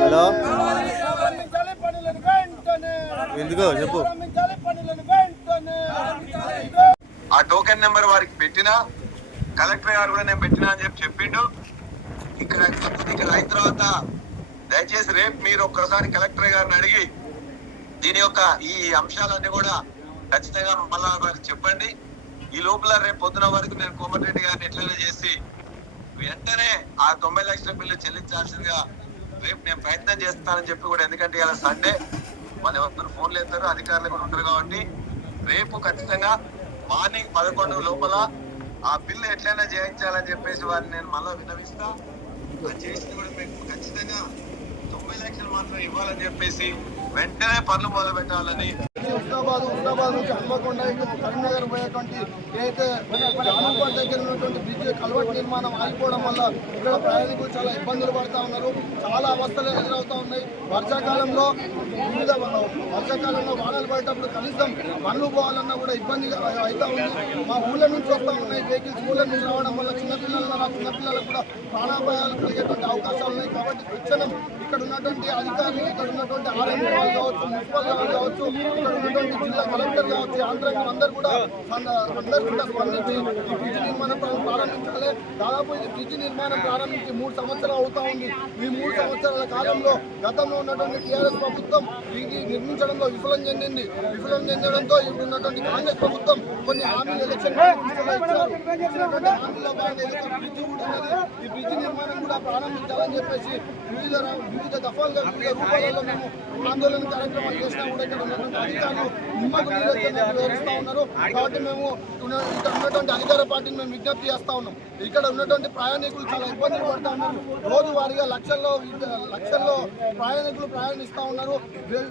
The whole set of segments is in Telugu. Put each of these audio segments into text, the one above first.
హలో. ఎందుకో? చెప్పు. ఆ టోకెన్ నెంబర్ వారికి పెట్టినా కలెక్టర్ గారు కూడా నేను పెట్టినా అని చెప్పి చెప్పిండు. ఇక్కడ ఇక్కడ అయిన తర్వాత దయచేసి రేపు మీరు ఒక్కసారి కలెక్టర్ గారిని అడిగి దీని యొక్క ఈ అంశాలన్నీ కూడా ఖచ్చితంగా మళ్ళా వారికి చెప్పండి. ఈ లోపల రేపు పొద్దున వరకు నేను కోమటిరెడ్డి గారిని ఎట్లయినా చేసి వెంటనే ఆ తొంభై లక్షల బిల్లు చెల్లించాల్సిందిగా రేపు నేను ప్రయత్నం చేస్తానని చెప్పి కూడా ఎందుకంటే ఇలా సండే మన ఎవరు ఫోన్లు ఎత్తారు అధికారులు కూడా ఉంటారు కాబట్టి రేపు ఖచ్చితంగా మార్నింగ్ పదకొండు లోపల ఆ బిల్లు ఎట్లయినా చేయించాలని చెప్పేసి వారిని నేను మళ్ళీ విన్నవిస్తా. అది కూడా మీకు ఖచ్చితంగా తొంభై లక్షలు మాత్రం ఇవ్వాలని చెప్పేసి వెంటనే పనులు మొదలు పెట్టాలని హుస్నాబాద్ హుస్నాబాద్ నుంచి హన్మకొండ కరీంనగర్ పోయేటువంటి ఏదైతే జానపద దగ్గర ఉన్నటువంటి బ్రిడ్జ్ కల్వర్ట్ నిర్మాణం ఆగిపోవడం వల్ల ఇక్కడ ప్రయాణికులు చాలా ఇబ్బందులు పడుతూ ఉన్నారు. చాలా అవస్థలు ఎదురవుతూ ఉన్నాయి. వర్షాకాలంలో వివిధ వర్షాకాలంలో వానలు పడేటప్పుడు కనీసం పనులు పోవాలన్నా కూడా ఇబ్బందిగా అవుతా ఉంది. మా ఊళ్ళ నుంచి వస్తూ ఉన్నాయి. వెహికల్స్ ఊళ్ళ నుంచి రావడం వల్ల చిన్నపిల్లలు ఆ చిన్నపిల్లలకు కూడా ప్రాణాపాయాలు కలిగేటువంటి అవకాశాలు ఉన్నాయి. కాబట్టి తక్షణం ఇక్కడ ఉన్నటువంటి అధికారులు ఇక్కడ ఉన్నటువంటి ఆర్ఎంపీ వాళ్ళు కావచ్చు మున్సిపల్ వాళ్ళు కావచ్చు ఇక్కడ ఉన్నటువంటి జిల్లా కలెక్టర్ కావచ్చు అందరూ కూడా అందరూ కూడా స్పందించి ఈ బ్రిడ్జ్ నిర్మాణం ప్రారంభించాలి దాదాపు ఇది బ్రిడ్జ్ నిర్మాణం ప్రారంభించి మూడు సంవత్సరాలు అవుతా ఉంది ఈ మూడు సంవత్సరాల కాలంలో గతంలో ఉన్నటువంటి టీఆర్ఎస్ ప్రభుత్వం ఇది నిర్మించడంలో విఫలం చెందింది విఫలం చెందడంతో ఇప్పుడు ఉన్నటువంటి కాంగ్రెస్ ప్రభుత్వం కొన్ని హామీలు ఎలక్షన్ హామీలో భాగంగా బ్రిడ్జ్ కూడా ఉన్నది ఈ బ్రిడ్జ్ నిర్మాణం కూడా ప్రారంభించాలని చెప్పేసి వివిధ వివిధ దఫాలుగా వివిధ మేము ఆందోళన కార్యక్రమాలు చేసినా కూడా ఇక్కడ ఉన్నటువంటి అధికారులు నిమ్మకు నీరెత్తినట్టు ఉన్నారు. కాబట్టి మేము ఇక్కడ ఉన్నటువంటి అధికార పార్టీని మేము విజ్ఞప్తి చేస్తా ఉన్నాం. ఇక్కడ ఉన్నటువంటి ప్రయాణికులు చాలా ఇబ్బందులు పడతా ఉన్నారు. రోజు లక్షల్లో లక్షల్లో ప్రయాణికులు ప్రయాణిస్తా ఉన్నారు.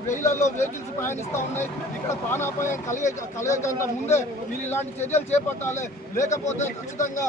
వెయ్యిలలో వెహికల్స్ ప్రయాణిస్తా ఉన్నాయి. ఇక్కడ ప్రాణాపాయం కలిగే కలిగేకంత ముందే మీరు ఇలాంటి చర్యలు చేపట్టాలి. లేకపోతే ఖచ్చితంగా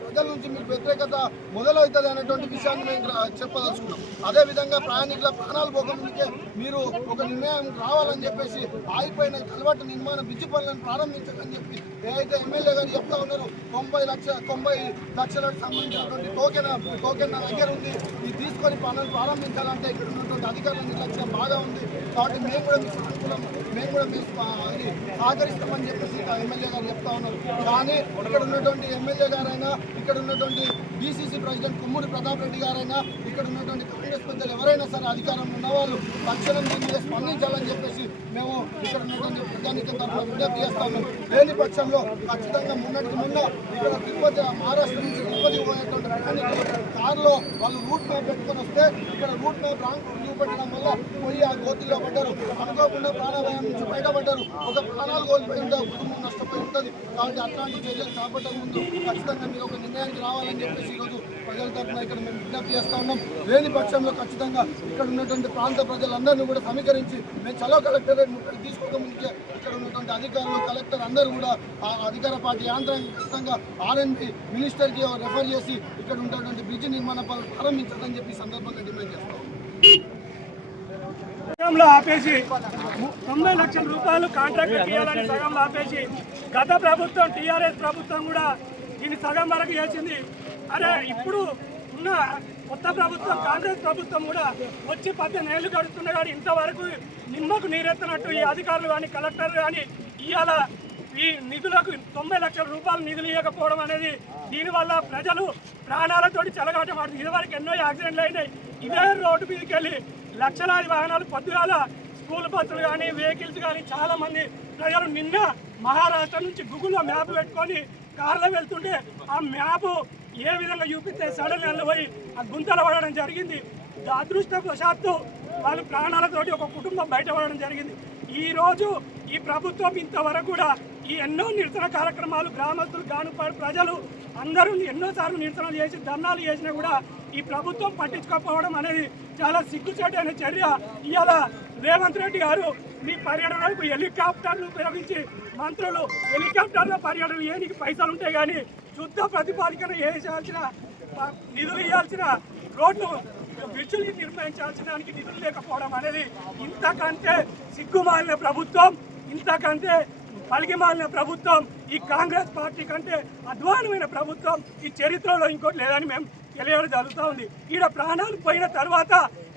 ప్రజల నుంచి మీకు వ్యతిరేకత మొదలవుతుంది అనేటువంటి విషయాన్ని మేము చెప్పదలుచుకున్నాం. అదే విధంగా ప్రయాణికుల ప్రాణాలు పోకముందుకే మీరు ఒక నిర్ణయం రావాలని చెప్పేసి ఆగిపోయిన కలవట్టు నిర్మాణ బ్రిడ్జి పనులను ప్రారంభించాలని చెప్పి ఏదైతే ఎమ్మెల్యే గారు చెప్తా ఉన్నారు తొంభై లక్ష తొంభై లక్షలకు సంబంధించినటువంటి టోకెన్ టోకెన్ నా దగ్గర ఉంది. ఇది తీసుకొని పనులు ప్రారంభించాలంటే ఇక్కడ ఉన్నటువంటి అధికారుల నిర్లక్ష్యం బాగా ఉంది. కాబట్టి మేము కూడా మీకు అనుకూలం మేము కూడా మీకు అది సహకరిస్తామని చెప్పేసి ఎమ్మెల్యే గారు చెప్తా ఉన్నారు. కానీ ఇక్కడ ఉన్నటువంటి ఎమ్మెల్యే గారైనా ఇక్కడ ఉన్నటువంటి బీసీసీ ప్రెసిడెంట్ కుమ్మూరి ప్రతాప్ రెడ్డి గారైనా ఇక్కడ ఉన్నటువంటి కాంగ్రెస్ పెద్దలు ఎవరైనా సరే అధికారంలో ఉన్నవాళ్ళు తక్షణం దీని మీద స్పందించాలని చెప్పేసి మేము ఇక్కడ ప్రజానికం తరఫున విజ్ఞప్తి చేస్తా లేని పక్షంలో ఖచ్చితంగా మొన్నటికి ముందు ఇక్కడ తిరుపతి మహారాష్ట్ర నుంచి తిరుపతి పోయేటువంటి ప్రయాణికులు కారులో వాళ్ళు రూట్ మ్యాప్ పెట్టుకొని వస్తే ఇక్కడ రూట్ మ్యాప్ రాంగ్ చూపెట్టడం వల్ల పోయి ఆ గోతిలో పడ్డారు అనుకోకుండా ప్రాణాపాయం నుంచి బయటపడ్డారు ఒక ప్రాణాలు కోల్పోయి ఉంటే కుటుంబం నష్టపోయి ఉంటుంది కాబట్టి అట్లాంటి చర్యలు చేపట్టక ముందు ఖచ్చితంగా మీరు ఒక నిర్ణయానికి రావాలని చెప్పేసి ఈరోజు ప్రజల తరఫున ఇక్కడ మేము విజ్ఞప్తి చేస్తా ఉన్నాం. లేని పక్షంలో ఖచ్చితంగా ఇక్కడ ఉన్నటువంటి ప్రాంత ప్రజలందరినీ కూడా సమీకరించి మేము చలో కలెక్టరేట్ ముట్టడి తీసుకోక ముందుకే ఇక్కడ ఉన్నటువంటి అధికారులు కలెక్టర్ అందరూ కూడా ఆ అధికార పార్టీ యాంత్రాంగం ఖచ్చితంగా మినిస్టర్కి రెఫర్ చేసి ఇక్కడ ఉన్నటువంటి బ్రిడ్జ్ నిర్మాణ పనులు ప్రారంభించదని చెప్పి సందర్భంగా డిమాండ్ చేస్తాం సగంలో ఆపేసి తొమ్మిది తొంభై లక్షల రూపాయలు కాంట్రాక్ట్ ఇవ్వాలని సగంలో ఆపేసి గత ప్రభుత్వం టీఆర్ఎస్ ప్రభుత్వం కూడా దీన్ని సగం వరకు చేసింది. అరే ఇప్పుడు ఉన్న కొత్త ప్రభుత్వం కాంగ్రెస్ ప్రభుత్వం కూడా వచ్చి పద్దెనిమిది ఏళ్ళు గడుస్తున్న కానీ ఇంతవరకు నిమ్మకు నీరెత్తనట్టు ఈ అధికారులు కానీ కలెక్టర్ కానీ ఇవాళ ఈ నిధులకు తొంభై లక్షల రూపాయలు నిధులు ఇవ్వకపోవడం అనేది దీనివల్ల ప్రజలు ప్రాణాలతోటి చెలగాటమాడుతుంది ఇదివరకు ఎన్నో యాక్సిడెంట్లు అయినాయి. ఇదే రోడ్డు మీదకి వెళ్ళి లక్షలాది వాహనాలు పొద్దుగాల స్కూల్ బస్సులు కానీ వెహికల్స్ కానీ చాలామంది ప్రజలు నిన్న మహారాష్ట్ర నుంచి గూగుల్లో మ్యాప్ పెట్టుకొని కార్లో వెళ్తుంటే ఆ మ్యాప్ ఏ విధంగా చూపిస్తే సడన్ వెళ్ళబోయి ఆ గుంతలు పడడం జరిగింది. అదృష్టవశాత్తు వాళ్ళు ప్రాణాలతోటి ఒక కుటుంబం బయటపడడం జరిగింది. ఈరోజు ఈ ప్రభుత్వం ఇంతవరకు కూడా ఈ ఎన్నో నిరసన కార్యక్రమాలు గ్రామస్తులు గాను ప్రజలు అందరూ ఎన్నోసార్లు నిరసనలు చేసి ధర్నాలు చేసినా కూడా ఈ ప్రభుత్వం పట్టించుకోకపోవడం అనేది చాలా సిగ్గుచేటైన చర్య. ఇవాళ రేవంత్ రెడ్డి గారు మీ పర్యటనకు హెలికాప్టర్లు ఉపయోగించి మంత్రులు హెలికాప్టర్లో పర్యటన ఏనికి పైసలు ఉంటాయి కానీ శుద్ధ ప్రతిపాదికన వేయాల్సిన ఆ, నిధులు ఇవ్వాల్సిన రోడ్లు బ్రిడ్జులు నిర్మించాల్సిన దానికి నిధులు లేకపోవడం అనేది ఇంతకంటే సిగ్గుమాలిన ప్రభుత్వం ఇంతకంటే పలిగిమాలిన ప్రభుత్వం ఈ కాంగ్రెస్ పార్టీ కంటే అధ్వానమైన ప్రభుత్వం ఈ చరిత్రలో ఇంకోటి లేదని మేము తెలియడం జరుగుతూ ఉంది. ఈడ ప్రాణాలు పోయిన తర్వాత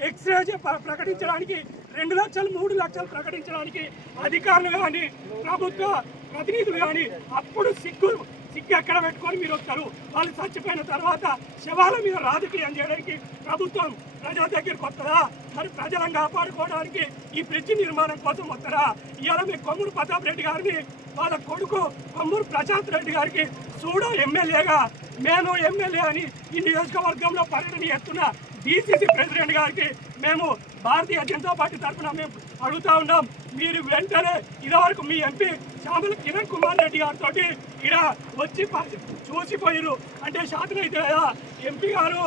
ఎక్స్రేజ్ ప్రకటించడానికి రెండు లక్షలు మూడు లక్షలు ప్రకటించడానికి అధికారులు కానీ ప్రభుత్వ ప్రతినిధులు కానీ అప్పుడు సిగ్గు సిగ్గు ఎక్కడ పెట్టుకొని మీరు వస్తారు? వాళ్ళు చచ్చిపోయిన తర్వాత శవాల మీద రాజకీయం చేయడానికి ప్రభుత్వం ప్రజల దగ్గరికి వస్తారా మరి ప్రజలను కాపాడుకోవడానికి ఈ బ్రిడ్జి నిర్మాణం కోసం వస్తారా? ఇవాళ మీ కొమ్మూరు ప్రతాప్ రెడ్డి గారిని వాళ్ళ కొడుకు కొమ్మూరు ప్రశాంత్ రెడ్డి గారికి సూడో ఎమ్మెల్యేగా నేను ఎమ్మెల్యే అని ఈ నియోజకవర్గంలో పర్యటన చేస్తున్న డిసిసి ప్రెసిడెంట్ గారికి మేము భారతీయ జనతా పార్టీ తరఫున మేము అడుగుతా ఉన్నాం. మీరు వెంటనే ఇదివరకు మీ ఎంపీ శ్యామల కిరణ్ కుమార్ రెడ్డి గారితో ఇక్కడ వచ్చి చూసిపోయారు అంటే శాతం అయితే ఎంపీ గారు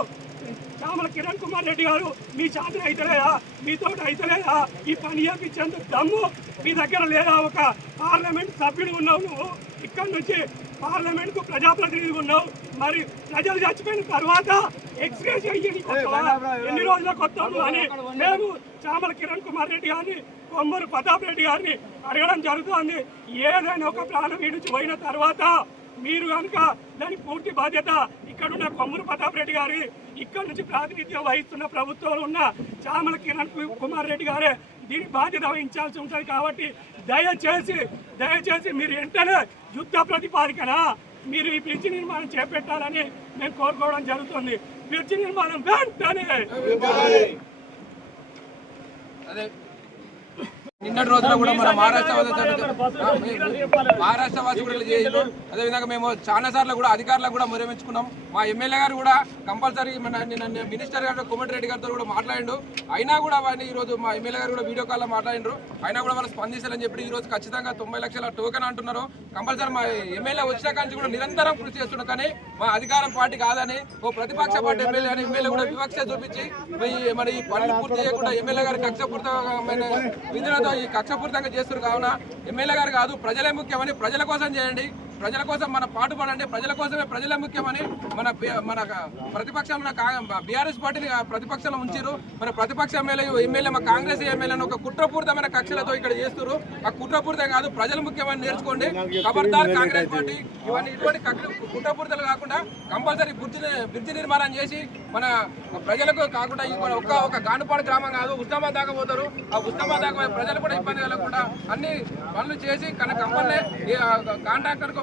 శ్యామల కిరణ్ కుమార్ రెడ్డి గారు మీ శాతం అయితలేదా మీతో అవుతలేదా ఈ పని చేపించేందుకు దమ్ము మీ దగ్గర లేదా? ఒక పార్లమెంట్ సభ్యుడు ఉన్నావు నువ్వు. ఇక్కడ నుంచి పార్లమెంట్కు ప్రజాప్రతినిధి ఉన్నావు. మరి ప్రజలు చచ్చిపోయిన తర్వాత ఎక్స్ప్రెస్ ఎన్ని రోజులకు వస్తాము అని మేము చామల కిరణ్ కుమార్ రెడ్డి గారిని కొమ్మూరు ప్రతాప్ రెడ్డి గారిని అడగడం జరుగుతోంది. ఏదైనా ఒక ప్రాణం ఈడుచి పోయిన తర్వాత మీరు కనుక దాని పూర్తి బాధ్యత ఇక్కడున్న కొమ్మూరు ప్రతాప్ రెడ్డి గారి ఇక్కడ నుంచి ప్రాతినిధ్యం వహిస్తున్న ప్రభుత్వంలో ఉన్న చామల కిరణ్ కుమార్ రెడ్డి గారే దీని బాధ్యత వహించాల్సి ఉంటుంది కాబట్టి దయచేసి దయచేసి మీరు వెంటనే యుద్ధ ప్రతిపాదికన మీరు ఈ బ్రిడ్జి నిర్మాణం చేపట్టాలని మేము కోరుకోవడం జరుగుతుంది. బ్రిడ్జి నిర్మాణం వెంటనే అదే నిన్నటి రోజున కూడా మన మహారాష్ట్ర మహారాష్ట్ర వాసి కూడా ఇలా అదేవిధంగా మేము చాలా సార్లు కూడా అధికారులకు కూడా మొరమించుకున్నాం మా ఎమ్మెల్యే గారు కూడా కంపల్సరీ మన నిన్న మినిస్టర్ గారు కోమటిరెడ్డి గారితో కూడా మాట్లాడిండు. అయినా కూడా వాడిని ఈ రోజు మా ఎమ్మెల్యే గారు కూడా వీడియో కాల్లో మాట్లాడిండ్రు. అయినా కూడా వాళ్ళు స్పందించాలని చెప్పి ఈ రోజు ఖచ్చితంగా తొంభై లక్షల టోకెన్ అంటున్నారు. కంపల్సరీ మా ఎమ్మెల్యే వచ్చిన కానీ కూడా నిరంతరం కృషి చేస్తున్నారు కానీ మా అధికారం పార్టీ కాదని ఓ ప్రతిపక్ష పార్టీ ఎమ్మెల్యే అని ఎమ్మెల్యే కూడా వివక్ష చూపించి మరి ఈ పనులు పూర్తి చేయకుండా ఎమ్మెల్యే గారి కక్షపూర్తమైన విధులతో ఈ కక్షపూరితంగా చేస్తున్నారు. కావున ఎమ్మెల్యే గారు కాదు ప్రజలే ముఖ్యమని ప్రజల కోసం చేయండి. ప్రజల కోసం మనం పాటుపడండి. ప్రజల కోసమే ప్రజలే ముఖ్యమని మన మన ప్రతిపక్షంలో బీఆర్ఎస్ పార్టీని ఆ ప్రతిపక్షంలో ఉంచారు మన ప్రతిపక్ష ఎమ్మెల్యే ఎమ్మెల్యే మా కాంగ్రెస్ ఎమ్మెల్యేని ఒక కుట్రపూరితమైన కక్షలతో ఇక్కడ చేస్తారు ఆ కుట్రపూరితం కాదు ప్రజలు ముఖ్యమని నేర్చుకోండి. ఖబర్దార్ కాంగ్రెస్ పార్టీ ఇవన్నీ ఇటువంటి కక్ష- కుట్రపూరితలు కాకుండా కంపల్సరీ బ్రిడ్జి బ్రిడ్జి నిర్మాణం చేసి మన ప్రజలకు కాకుండా ఒక్క ఒక గానుపాడు గ్రామం కాదు ఉస్మాబాద్ దాకా పోతారు. ఆ ఉస్మాబాద్ దాకా ప్రజలు కూడా ఇబ్బంది కలగకుండా అన్ని పనులు చేసి కనుక కంపల్సరీ కాంట్రాక్టర్కు